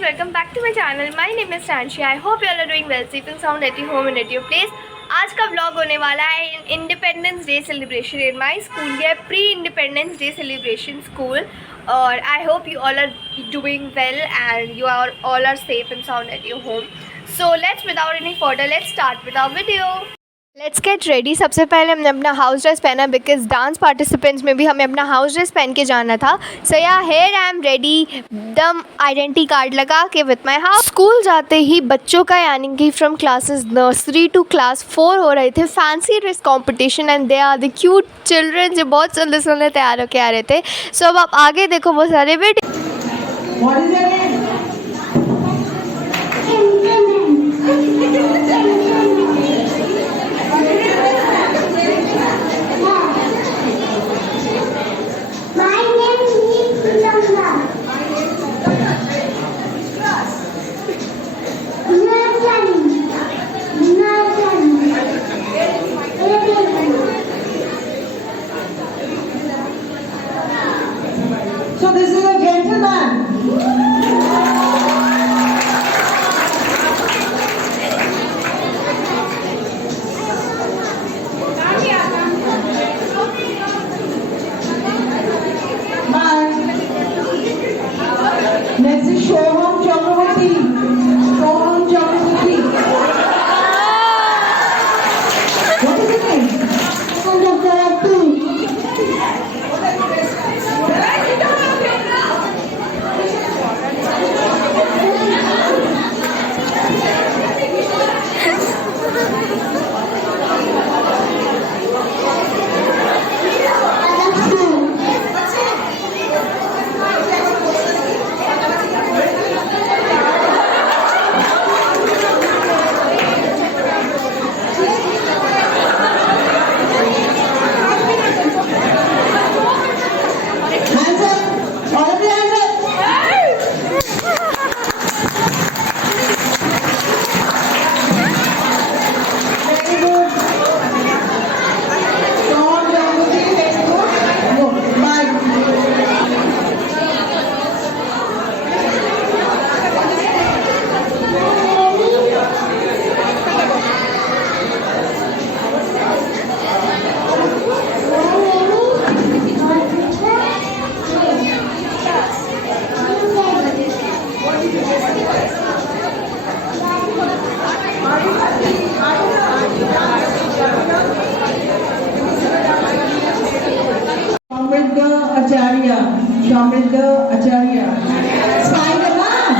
guys, welcome back to my channel. My name is Sanshi. I hope you all are doing well, safe and sound at your home and at your place. आज का vlog होने वाला है independence day celebration in my school. ये pre independence day celebration school और I hope you all are doing well and you are all are safe and sound at your home. So let's without any further let's start with our video. Let's get ready. सबसे पहले हमने अपना house dress पहना because dance participants में भी हमें अपना house dress पहन के जाना था. सो या हेयर आई एम रेडी. दम आइडेंटिटी कार्ड लगा के विथ माई हाउस. स्कूल जाते ही बच्चों का यानी कि from classes nursery to class 4 हो रहे थे fancy dress competition and they are the cute children जो बहुत सुंदर सुंदर तैयार होकर आ रहे थे. सो अब आप आगे देखो वो सारे बेटे. So this is a gentleman. Bye. Next is Shoham Chakraborty. Shoham Chakraborty. What is his name? Shamridha Acharya. Spider-Man.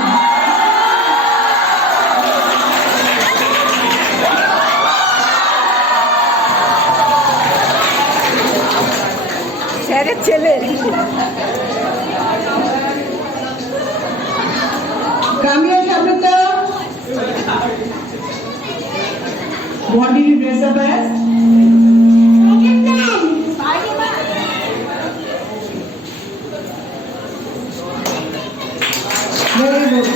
Share chile. Come here, Shamridha. What did you dress up as? Very good.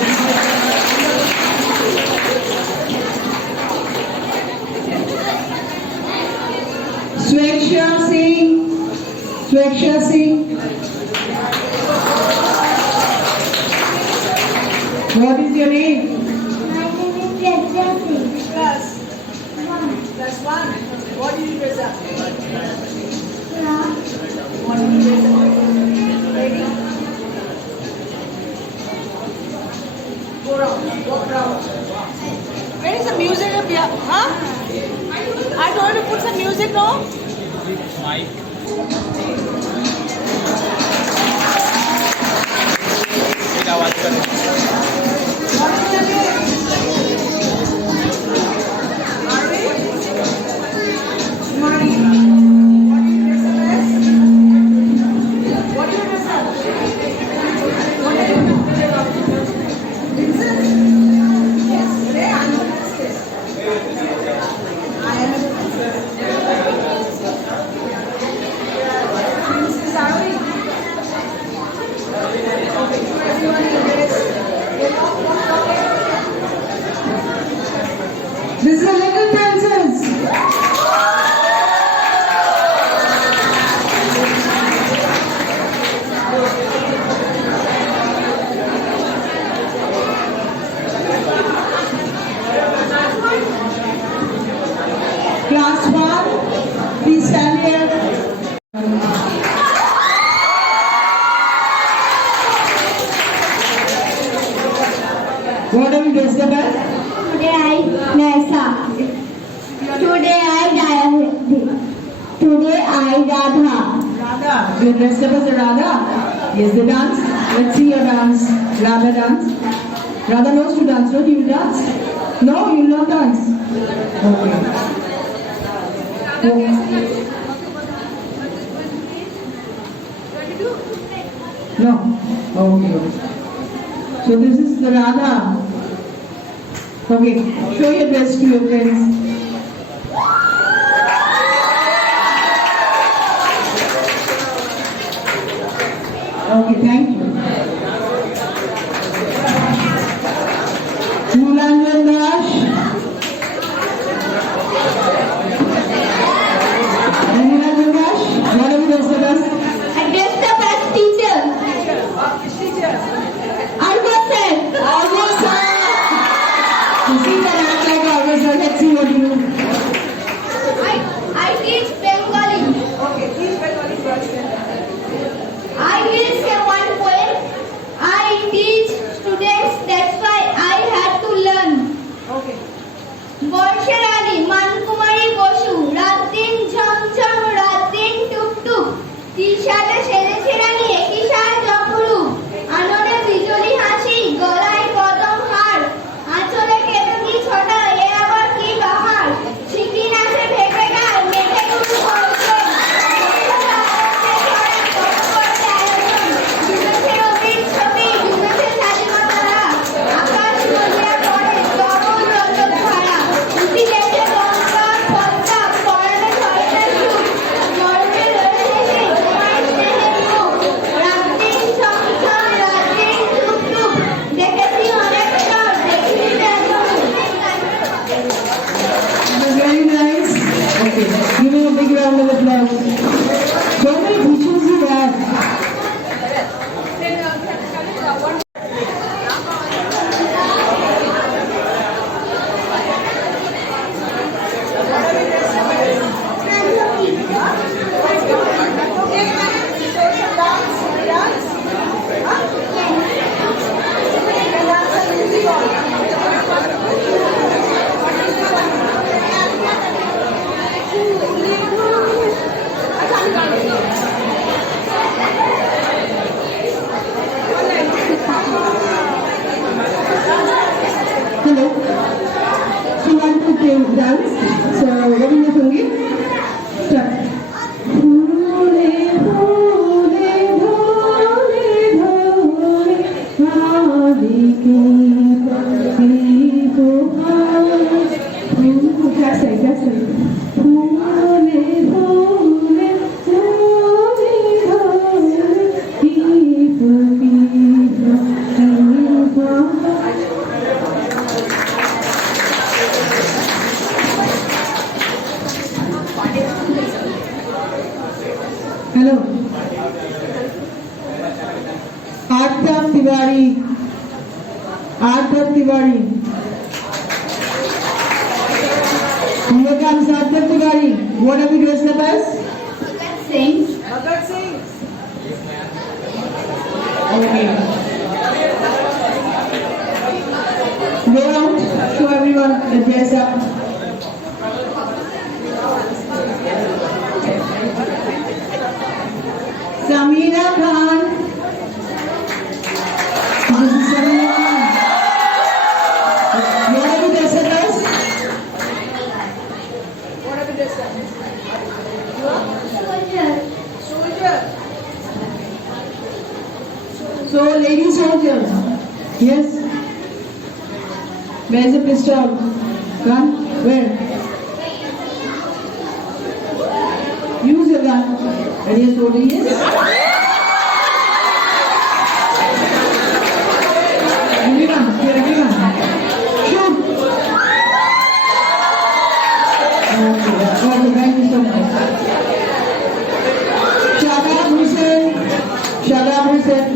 Sweksha Singh. Sweksha Singh. What is your name? My name is Sweksha Singh. Plus one. What did you dress up? What did you dress up? Ready? Go round. Walk round. Where is the music up here? Huh? I told you to put some music, no? Mic. What have you dressed up as? Today I Naisa. Today I Radha. Radha. You dressed up as a Radha? Yes, they dance. Let's see your dance. Radha dance. Radha knows to dance, no? You will dance? No, you will not dance. Okay. No. Okay. So this is the Radha. Okay. Show your dress to your friends. Okay, thank you. Mulanjan Dash. Mulanjan Dash, what have you dressed up as? I dressed up as teacher. Almost said. Almost sir. You see that act like always sir. Let's see what you do. I teach Bengali. Okay, please Bengali first. I will say one poem. I teach students, that's why I had to learn. Okay. বর্ষের আলী মানকুমারী বসু রাত দিন ঝমঝম রাত দিন টুকটুক টি-শার্টে সেজেছে রানী একই সার জখরুক আননে বিজলি হাসি গলায় কদম হার আঁচলে কেতকী ছটা এ আবার কি বাহার ছিটি নাচে ভেপে গায় মেঘে গুরু হচ্ছে ছবি ডুবেছে স্বাধীনতারা আকাশ বলিয়া পড়ে তরুণ রজত ধারা উঠি গেছে গঙ্গা পদ্মা পরাণে ছড়াতে সুখ মরণে রয়েছে সেই তোমার স্নেহের মুখ রাত্রিন সংসার রাত্রিন টুক টুক দেখেছি অনেক স্তর দেখিনি তেমন Very nice. Okay, give me a big round of applause. So many teachers you have. Hello. So you want to dance? So what is the singing? Start. Bhole, bhole, bhole, bhole, that's it, that's it. Hello. Arthur Tiwari. Arthur Tiwari. Here comes Arthur Tiwari. What have you dressed up as? Sing. Bhagat Singh. Okay. Go out. Show everyone the dress up. Samira Khan. This is Samira Khan. What have you dressed up as? What have you dressed up as? Soldier. Soldier. So, lady soldier. Yes. Where is the pistol? Gun? Where? Use your gun. Ready, soldier? Yes. Everyone, here, everyone. Shoot. Okay, thank you so much. Shadab Hussain. Shadab Hussain.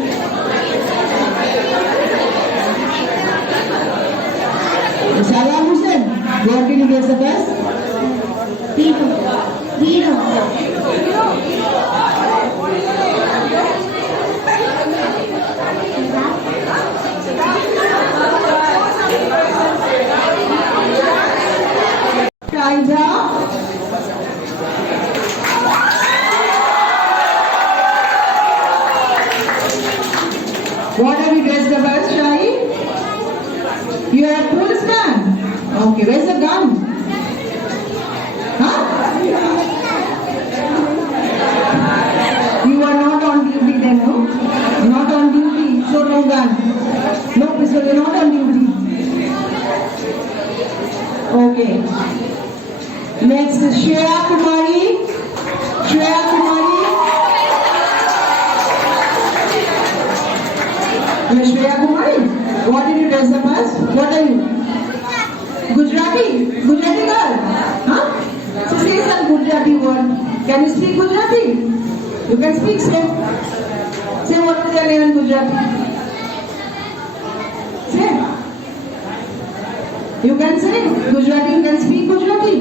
Shadab Hussain. What did you dress up as? Hero. Hero. Okay, where's the gun? Huh? You are not on duty then, no? Not on duty, so no gun. No pistol, you're not on duty. Okay. Next is Shreya Kumari. Shreya Kumari. You're Shreya Kumari? What did you dress up as? What are you? Gujarati? Gujarati girl? Huh? So say some Gujarati word. Can you speak Gujarati? You can speak, say. Say what is your name in Gujarati? Say. You can say Gujarati, you can speak Gujarati.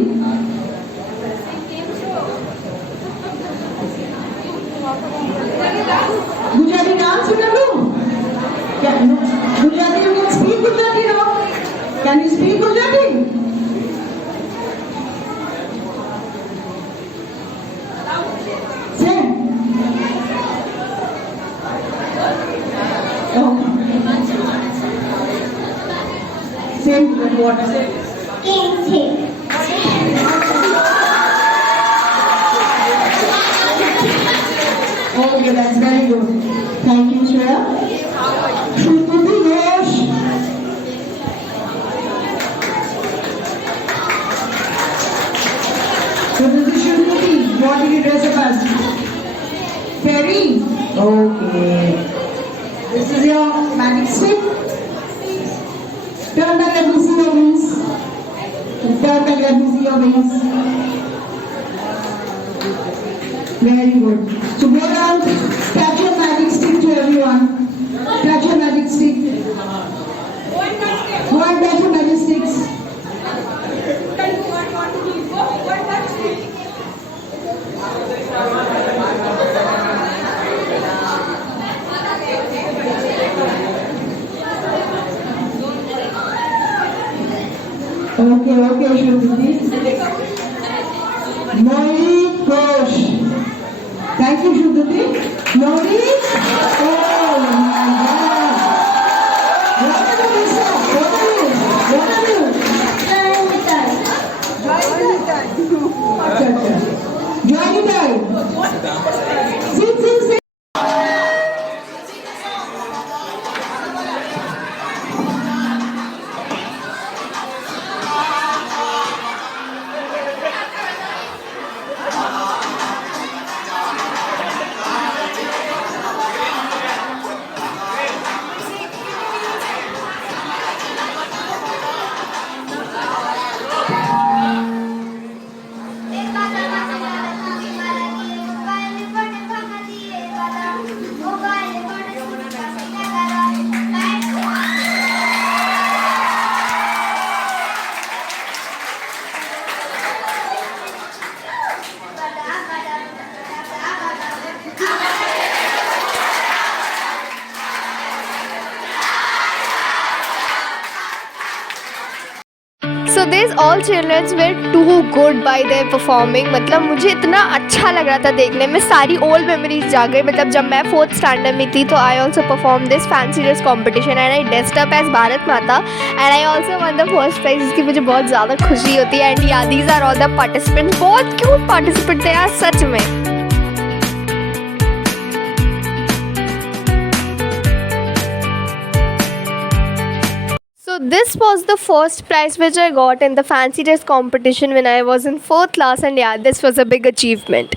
Gujarati dance you can do? No. Gujarati, you can speak Gujarati now? Can you speak Gujarati? Say. Oh. Say what? King King. Okay, that's very good. Thank you, Shreya. Shruti Ghosh. So this is Shruti. What did you dress up as? Fairy. Okay. This is your magic stick. Turn back, let me see your wings. Turn back, let me see your wings. Very good. So go around, catch your magic stick to everyone. Catch your magic stick. Go and catch your magic sticks. Okay, Shruti. Mohit Ghosh. Thank you, Shruti. Mohit. Oh my God. What are you, Lisa? What are you? Join it. Sit. So these all children were too good by their performing. मतलब मुझे इतना अच्छा लग रहा था देखने में, सारी ओल्ड मेमोरीज जाग गई. मतलब जब मैं 4th स्टैंडर्ड में थी तो I also perform this fancy dress competition and I dressed up as Bharat Mata and I also won the first prize, जिसकी मुझे बहुत ज़्यादा खुशी होती है. And yeah these are all the participants, बहुत क्यूट पार्टिसिपेंट थे यार सच में. So this was the first prize which I got in the fancy dress competition when I was in 4th class, and yeah, this was a big achievement.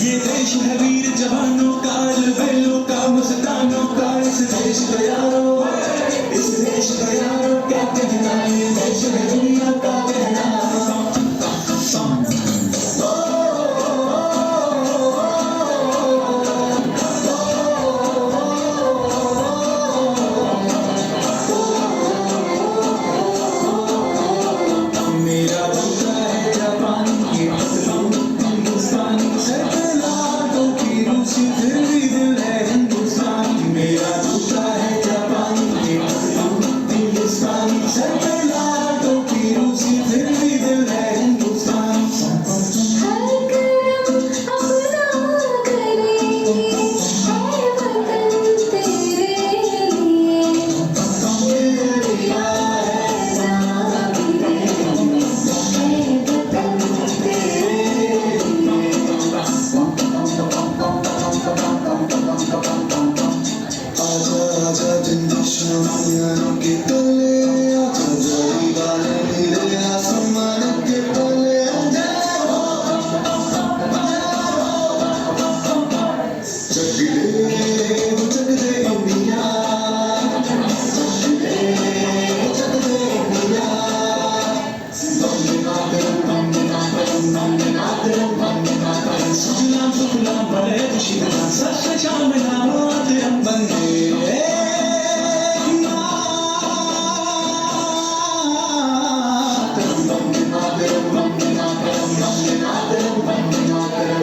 ये देश है वीर जवानों का, अलबेलों का, मस्तानों का, इस देश का यारो, इस देश का यारो क्या कहना, ये देश है दुनिया का कहना। मेरा दूसरा है जापान की मसलूम, हिंदुस्तानी सरकलाटों की रूसी, फिर भी दिल है हिंदुस्तान। मेरा दूसरा है जापान की मसलूम, हिंदुस्तानी सरकलाटों की रूसी, फिर भी दिल है हिंदुस्तान। हर कदम अपना करेंगे, है वतन तेरे लिए। आजा आजा जिंदा शामियानों के तले, आजा जारी वाले नीले आसमान के तले, आजा चक दे इंडिया, चक दे इंडिया। वंदे मातरम, वंदे मातरम, वंदे मातरम, वंदे मातरम। सुजलाम सुफलाम भले खुशियाँ, सत श्याम मातरम वंदे मातरम, वंदे मातरम, वंदे मातरम, वंदे मातरम, वंदे मातरम।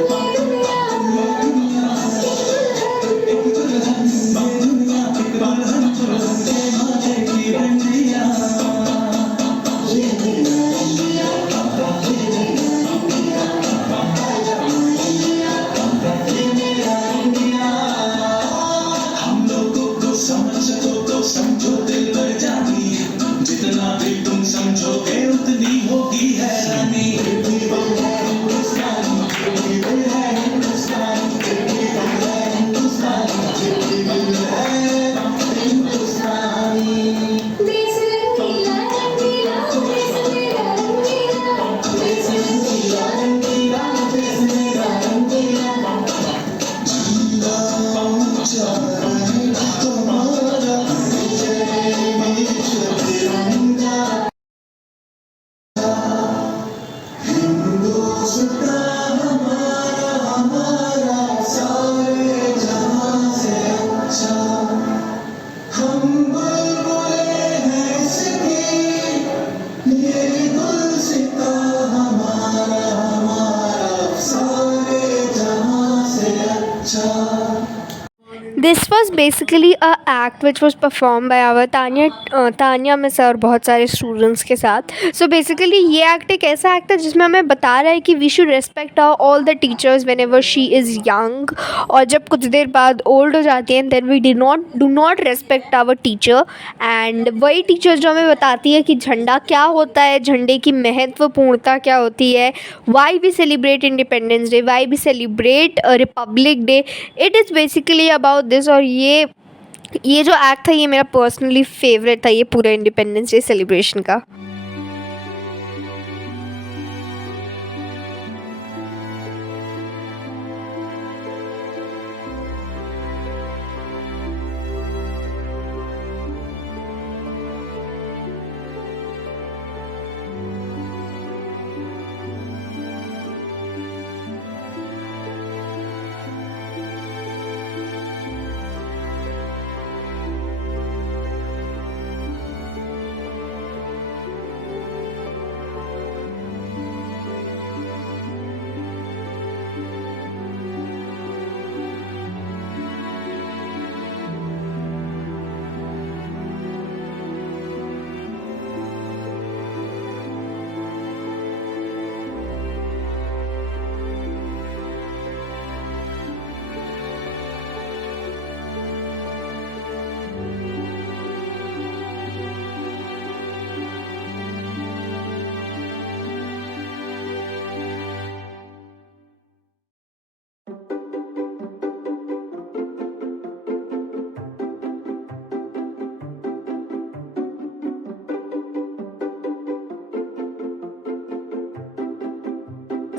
एक दुल्हन, ये दुनिया एक दुल्हन, दुल्हन के माथे की बंदिया। ये मेरा इंडिया, ये मेरा इंडिया। हम लोगों को समझ तो समझो दिल भर जानी, जितना भी तुम समझोगे उतनी होगी हैरानी। फिर भी हम हैं हिंदुस्तानी, फिर भी दिल है हिंदुस्तानी, फिर भी हम हैं हिंदुस्तानी, फिर भी दिल है हिंदुस्तानी। देश रंगीला रंगीला, देश मेरा रंगीला, देश रंगीला रंगीला, देश मेरा रंगीला। झंडा ऊंचा रहे तुम्हारा, विजय बीच तिरंगा। हिंदुस्तान हमारा, हमारा सारे जहां से अच्छा। हम बुलबुले हैं इसकी, ये गुलसिता हमारा, हमारा सारे जहां से अच्छा। This was basically a act which was perform by our Tania miss और बहुत सारे स्टूडेंट्स के साथ. सो बेसिकली ये एक्ट एक ऐसा एक्ट है जिसमें हमें बता रहा है कि we should respect all the teachers whenever she is young, और जब कुछ देर बाद ओल्ड हो जाती हैं then we do not respect our teacher. And वही टीचर जो हमें बताती है कि झंडा क्या होता है, झंडे की महत्वपूर्णता क्या होती है, why we celebrate independence day, why we celebrate republic day. It is basically about this. और ये जो एक्ट था ये मेरा पर्सनली फेवरेट था ये पूरे इंडिपेंडेंस डे सेलिब्रेशन का.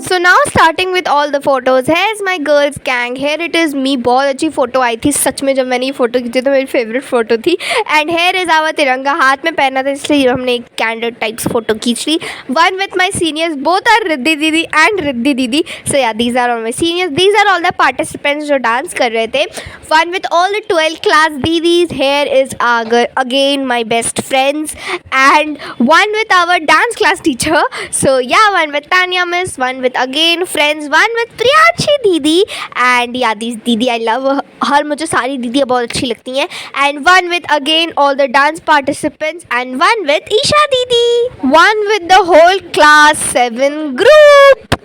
So now starting with all the photos, here's my girls gang, here it is me, बहुत अच्छी फ़ोटो आई थी सच में, जब मैंने ये फ़ोटो खींची तो मेरी फेवरेट फ़ोटो थी. एंड हेयर इज़ आवर तिरंगा, हाथ में पहना था इसलिए हमने एक कैंडल टाइप्स फ़ोटो खींच ली. One with my seniors, both are Riddhi didi and Riddhi didi. So yeah these are all my seniors, these are all the participants जो डांस कर रहे थे. One with all the 12th class didis, here is again my best friends. And one with our dance class teacher. So yeah one with Tania miss, one with again friends, one with Priyachi दीदी and yeah these दीदी I love हर, मुझे सारी दीदियाँ बहुत अच्छी लगती हैं. and one with again all the dance participants and one with Isha दीदी, one with the whole class 7 group.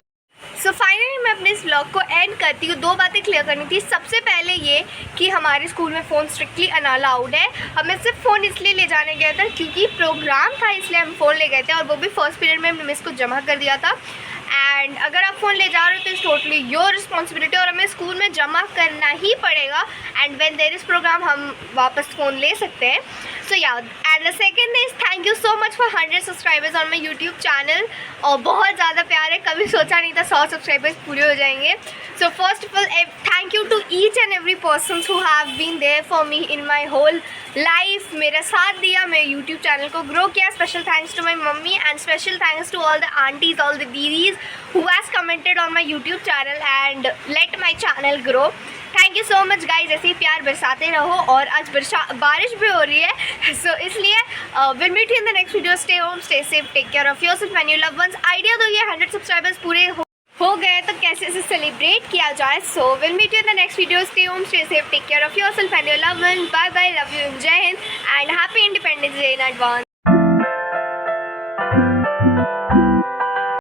So finally मैं अपने इस व्लॉग को एंड करती हूँ. 2 बातें क्लियर करनी थी. सबसे पहले ये कि हमारे स्कूल में फ़ोन स्ट्रिक्टली अलाउड है. हमें सिर्फ फ़ोन इसलिए ले जाने गया था क्योंकि प्रोग्राम था, इसलिए हम फ़ोन ले गए थे, और वो भी फर्स्ट पीरियड में हमने मिस को जमा कर दिया था. एंड अगर आप फ़ोन ले जा रहे हो तो इट्स टोटली योर रिस्पॉन्सिबिलिटी, और हमें स्कूल में जमा करना ही पड़ेगा. And when there is program हम वापस फ़ोन ले सकते हैं. सो या and the second is thank you so much for 100 subscribers on my YouTube channel. और बहुत ज़्यादा प्यार है, कभी सोचा नहीं था 100 सब्सक्राइबर्स पूरे हो जाएंगे. So first of all thank you to each and every person who have been there for me in my whole life. मेरा साथ दिया, मेरे यूट्यूब चैनल को ग्रो किया. Special thanks to my mummy and special thanks to all the aunties, all the didis who has commented on my YouTube channel and let my channel grow. Thank you so much guys. ऐसे ही प्यार बरसाते रहो. और आज बारिश भी हो रही है, सो इसलिए will meet you in the next video. Stay home, stay safe, take care of yourself and your loved ones. Idea दो ये 100 सब्सक्राइबर्स पूरे हो गए तो कैसे इसे सेलिब्रेट किया जाए. So will meet you in the next video. Stay home, stay safe, take care of yourself and your loved ones. Bye bye, love you, Jai Hind and happy independence day in advance.